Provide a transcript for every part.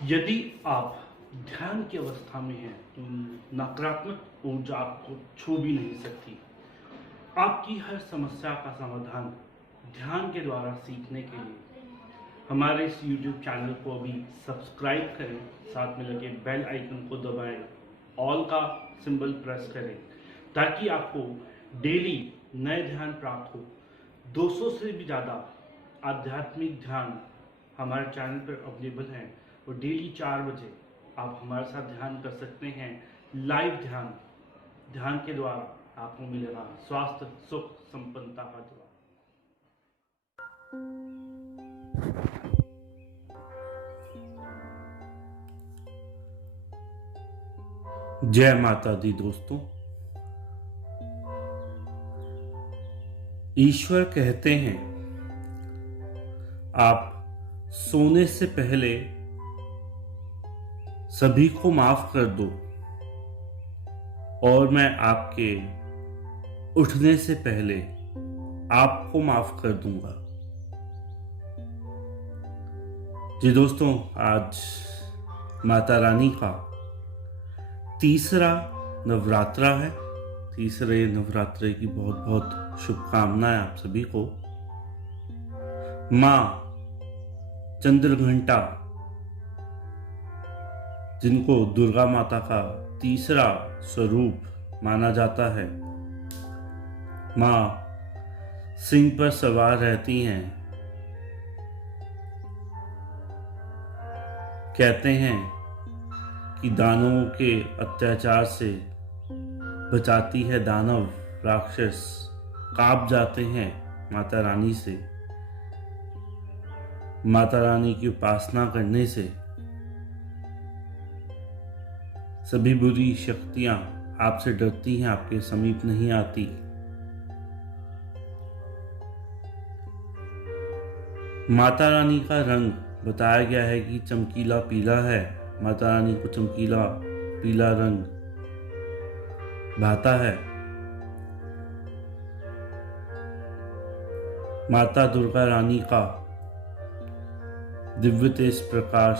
यदि आप ध्यान की अवस्था में हैं तो नकारात्मक ऊर्जा आपको छू भी नहीं सकती। आपकी हर समस्या का समाधान ध्यान के द्वारा सीखने के लिए हमारे इस YouTube चैनल को अभी सब्सक्राइब करें, साथ में लगे बेल आइकन को दबाएं, ऑल का सिंबल प्रेस करें ताकि आपको डेली नए ध्यान प्राप्त हो। 200 से भी ज़्यादा आध्यात्मिक ध्यान हमारे चैनल पर अवेलेबल हैं और डेली 4 बजे आप हमारे साथ ध्यान कर सकते हैं। लाइव ध्यान, ध्यान के द्वारा आपको मिलेगा स्वास्थ्य, सुख, संपन्नता का द्वार। जय माता दी दोस्तों। ईश्वर कहते हैं आप सोने से पहले सभी को माफ कर दो और मैं आपके उठने से पहले आपको माफ कर दूंगा। जी दोस्तों, आज माता रानी का तीसरा नवरात्रा है। तीसरे नवरात्रे की बहुत बहुत शुभकामनाएं आप सभी को। माँ चंद्रघंटा, जिनको दुर्गा माता का तीसरा स्वरूप माना जाता है, माँ सिंह पर सवार रहती हैं। कहते हैं कि दानवों के अत्याचार से बचाती है, दानव राक्षस कांप जाते हैं माता रानी से। माता रानी की उपासना करने से सभी बुरी शक्तियां आपसे डरती हैं, आपके समीप नहीं आती। माता रानी का रंग बताया गया है कि चमकीला पीला है। माता रानी को चमकीला पीला रंग भाता है। माता दुर्गा रानी का दिव्य तेज प्रकाश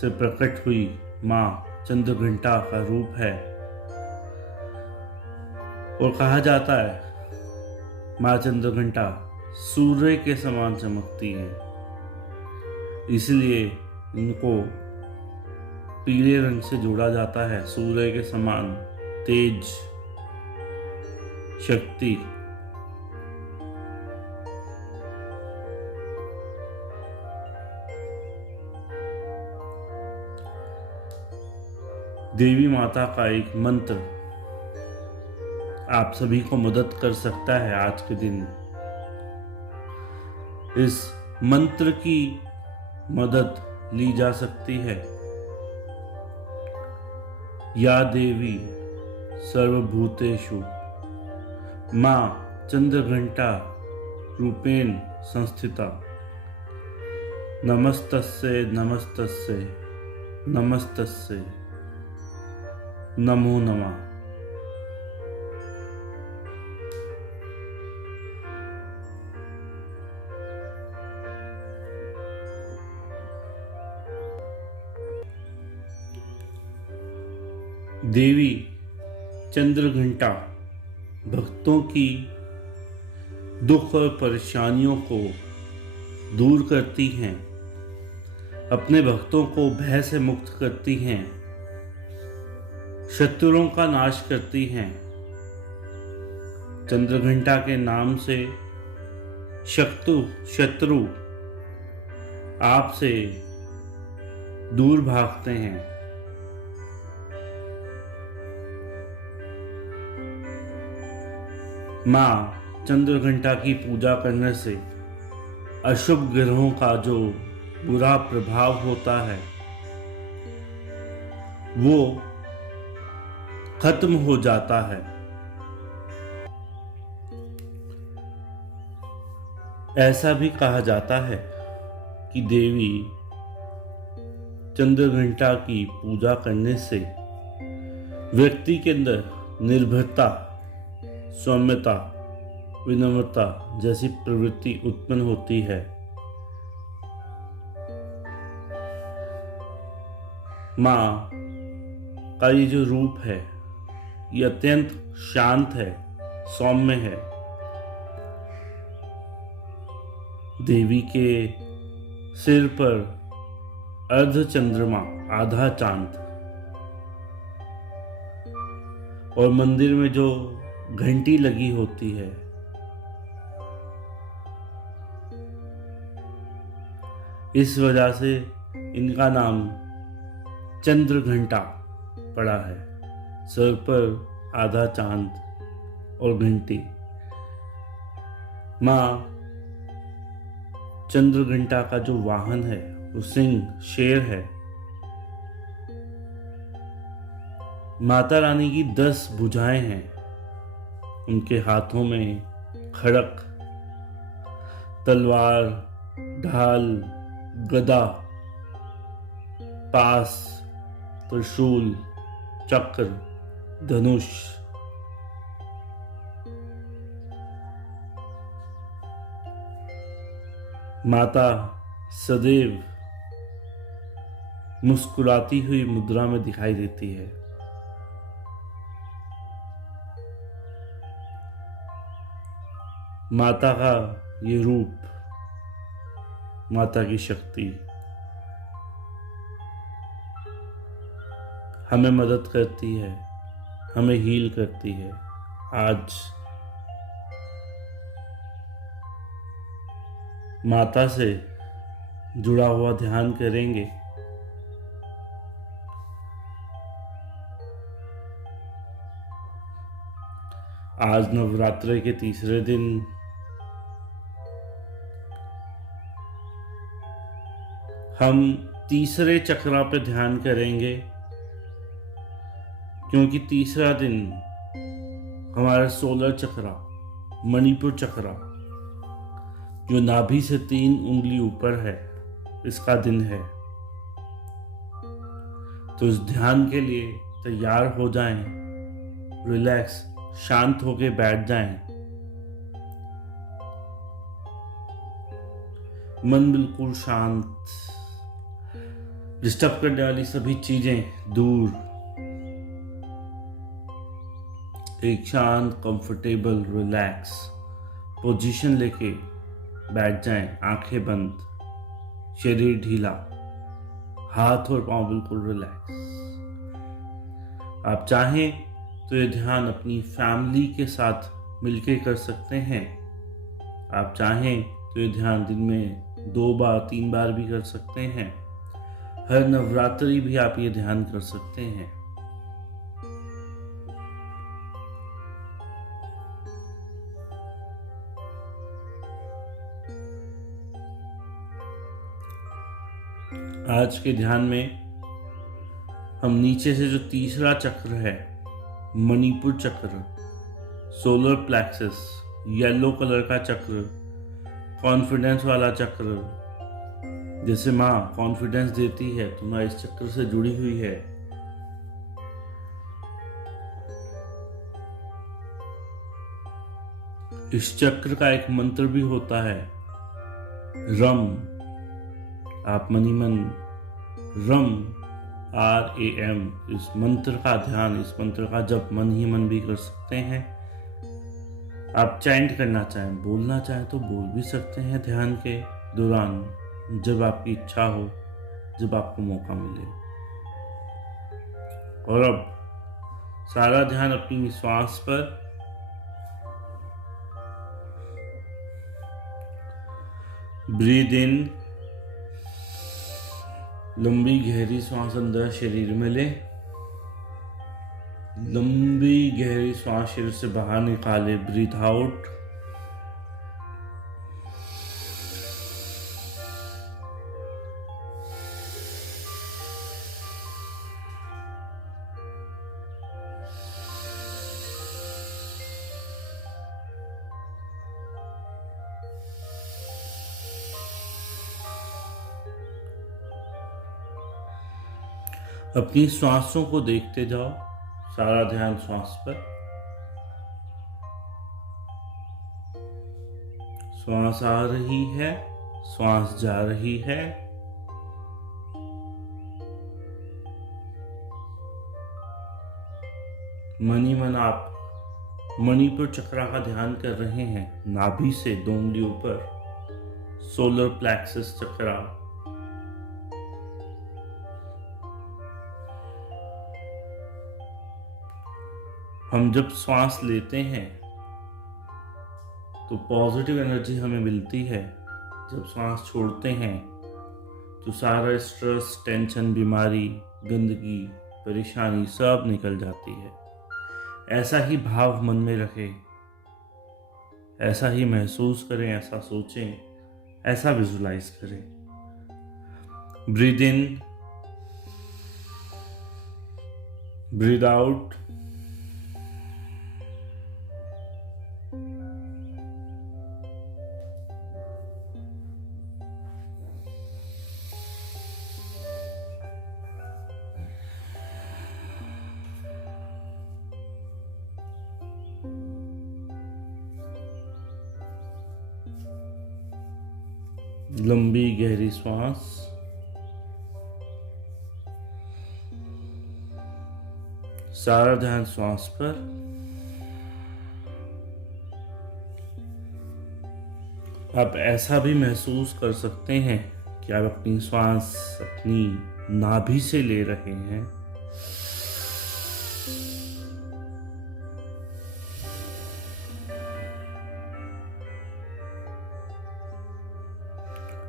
से प्रकट हुई माँ चंद्रघंटा का रूप है और कहा जाता है माँ चंद्रघंटा सूर्य के समान चमकती है, इसलिए इनको पीले रंग से जोड़ा जाता है। सूर्य के समान तेज शक्ति। देवी माता का एक मंत्र आप सभी को मदद कर सकता है आज के दिन। इस मंत्र की मदद ली जा सकती है। या देवी सर्वभूतेषु माँ चंद्रघंटा रूपेण संस्थिता, नमस्तस्यै नमस्तस्यै नमस्तस्यै नमो नमः। देवी चंद्रघंटा भक्तों की दुख और परेशानियों को दूर करती हैं, अपने भक्तों को भय से मुक्त करती हैं, शत्रुओं का नाश करती हैं। चंद्रघंटा के नाम से शत्रु आपसे दूर भागते हैं। माँ चंद्रघंटा की पूजा करने से अशुभ ग्रहों का जो बुरा प्रभाव होता है वो खत्म हो जाता है। ऐसा भी कहा जाता है कि देवी चंद्रघंटा की पूजा करने से व्यक्ति के अंदर निर्भरता, सौम्यता, विनम्रता जैसी प्रवृत्ति उत्पन्न होती है। माँ का ये जो रूप है ये अत्यंत शांत है, सौम्य है। देवी के सिर पर अर्ध चंद्रमा, आधा चांद, और मंदिर में जो घंटी लगी होती है इस वजह से इनका नाम चंद्र घंटा पड़ा है। सर पर आधा चांद और घंटी। माँ चंद्र घंटा का जो वाहन है वो सिंह, शेर है। माता रानी की 10 भुजाएं हैं। उनके हाथों में खड़क, तलवार, ढाल, गदा, पास, त्रिशूल, चक्र, धनुष। माता सदैव मुस्कुराती हुई मुद्रा में दिखाई देती है। माता का ये रूप, माता की शक्ति हमें मदद करती है, हमें हील करती है। आज माता से जुड़ा हुआ ध्यान करेंगे। आज नवरात्रि के तीसरे दिन हम तीसरे चक्रा पे ध्यान करेंगे, क्योंकि तीसरा दिन हमारा सोलर चक्रा, मणिपुर चक्रा, जो नाभि से 3 उंगली ऊपर है, इसका दिन है। तो इस ध्यान के लिए तैयार हो जाएं, रिलैक्स, शांत होके बैठ जाएं। मन बिल्कुल शांत, डिस्टर्ब करने वाली सभी चीजें दूर। एक शांत, कंफर्टेबल, रिलैक्स पोजीशन लेके बैठ जाएं, आंखें बंद, शरीर ढीला, हाथ और पांव बिल्कुल रिलैक्स। आप चाहें तो ये ध्यान अपनी फैमिली के साथ मिलके कर सकते हैं। आप चाहें तो ये ध्यान दिन में 2 बार 3 बार भी कर सकते हैं। हर नवरात्रि भी आप ये ध्यान कर सकते हैं। आज के ध्यान में हम नीचे से जो तीसरा चक्र है, मणिपुर चक्र, सोलर प्लेक्सस, येलो कलर का चक्र, कॉन्फिडेंस वाला चक्र, जैसे माँ कॉन्फिडेंस देती है तो माँ इस चक्र से जुड़ी हुई है। इस चक्र का एक मंत्र भी होता है, रम। आप मनी मन रम, RAM, इस मंत्र का ध्यान, इस मंत्र का जप मन ही मन भी कर सकते हैं। आप चैंट करना चाहें, बोलना चाहें तो बोल भी सकते हैं ध्यान के दौरान, जब आपकी इच्छा हो, जब आपको मौका मिले। और अब सारा ध्यान अपनी श्वास पर। ब्रीद इन, लंबी गहरी सांस अंदर शरीर में ले, लंबी गहरी सांस शरीर से बाहर निकाले, ब्रीथ आउट। अपनी श्वासों को देखते जाओ, सारा ध्यान श्वास पर। श्वास आ रही है, श्वास जा रही है। मन ही मन आप मणिपुर चक्र का ध्यान कर रहे हैं। नाभि से 2 उंगली ऊपर सोलर प्लेक्सस चक्र। हम जब श्वास लेते हैं तो पॉजिटिव एनर्जी हमें मिलती है। जब श्वास छोड़ते हैं तो सारा स्ट्रेस, टेंशन, बीमारी, गंदगी, परेशानी सब निकल जाती है। ऐसा ही भाव मन में रखें, ऐसा ही महसूस करें, ऐसा सोचें, ऐसा विजुलाइज करें। Breathe in, breathe out. लंबी गहरी श्वास। सारा ध्यान श्वास पर। आप ऐसा भी महसूस कर सकते हैं कि आप अपनी श्वास अपनी नाभि से ले रहे हैं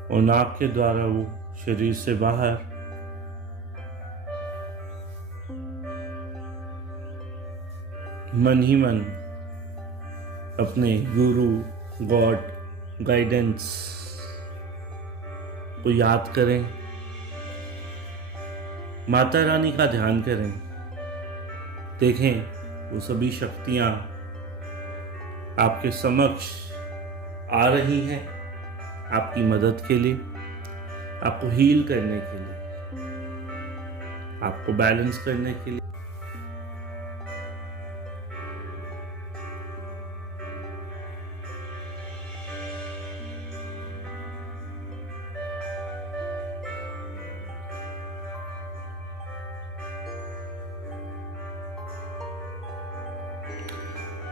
और नाक के द्वारा वो शरीर से बाहर मन ही मन अपने गुरु, गॉड, गाइडेंस को याद करें। माता रानी का ध्यान करें। देखें वो सभी शक्तियां आपके समक्ष आ रही हैं आपकी मदद के लिए, आपको हील करने के लिए, आपको बैलेंस करने के लिए।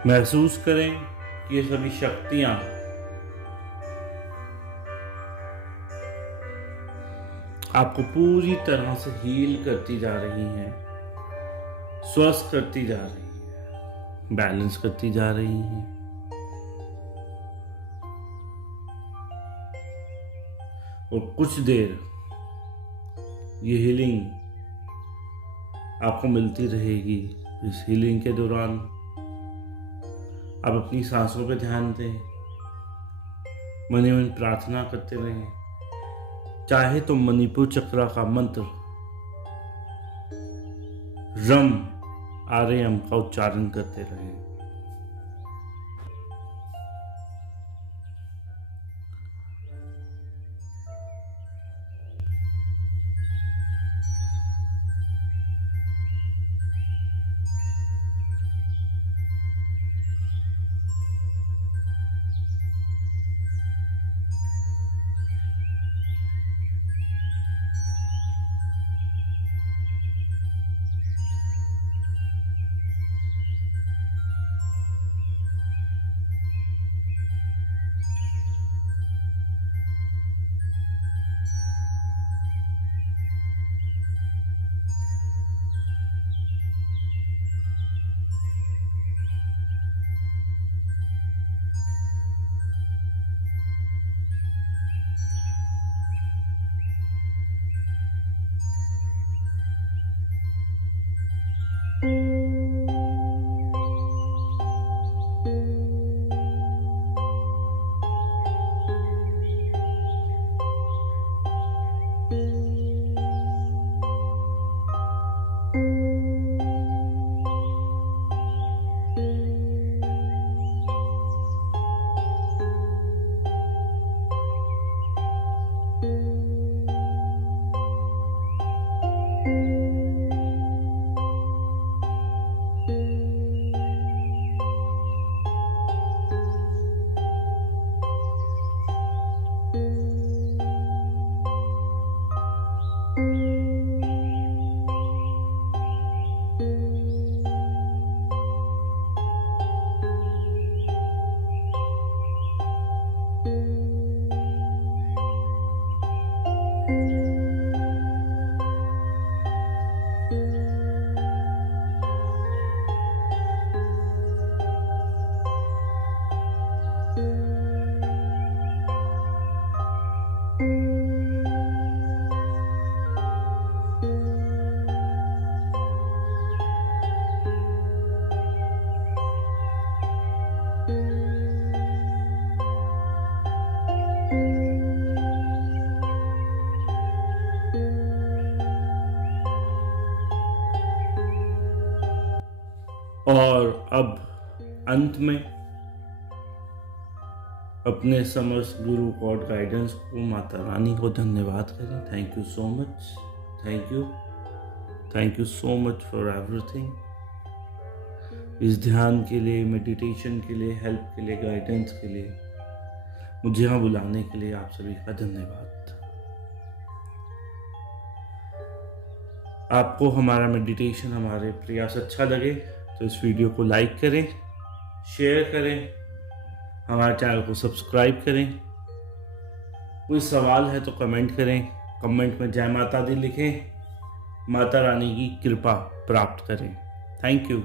महसूस करें कि ये सभी शक्तियां आपको पूरी तरह से हील करती जा रही हैं, स्वस्थ करती जा रही हैं, बैलेंस करती जा रही हैं। और कुछ देर ये हीलिंग आपको मिलती रहेगी। इस हीलिंग के दौरान आप अपनी सांसों पे ध्यान दें, मन ही मन प्रार्थना करते रहें। चाहे तो मणिपुर चक्र का मंत्र रम आर्यम का उच्चारण करते रहें। और अब अंत में अपने समस्त गुरु गॉड गाइडेंस को, माता रानी को धन्यवाद करें। Thank you so much, thank you so much for everything. इस ध्यान के लिए, मेडिटेशन के लिए, हेल्प के लिए, गाइडेंस के लिए, मुझे यहाँ बुलाने के लिए आप सभी का धन्यवाद। आपको हमारा मेडिटेशन, हमारे प्रयास अच्छा लगे तो इस वीडियो को लाइक करें, शेयर करें, हमारे चैनल को सब्सक्राइब करें। कोई सवाल है तो कमेंट करें, कमेंट में जय माता दी लिखें, माता रानी की कृपा प्राप्त करें। Thank you.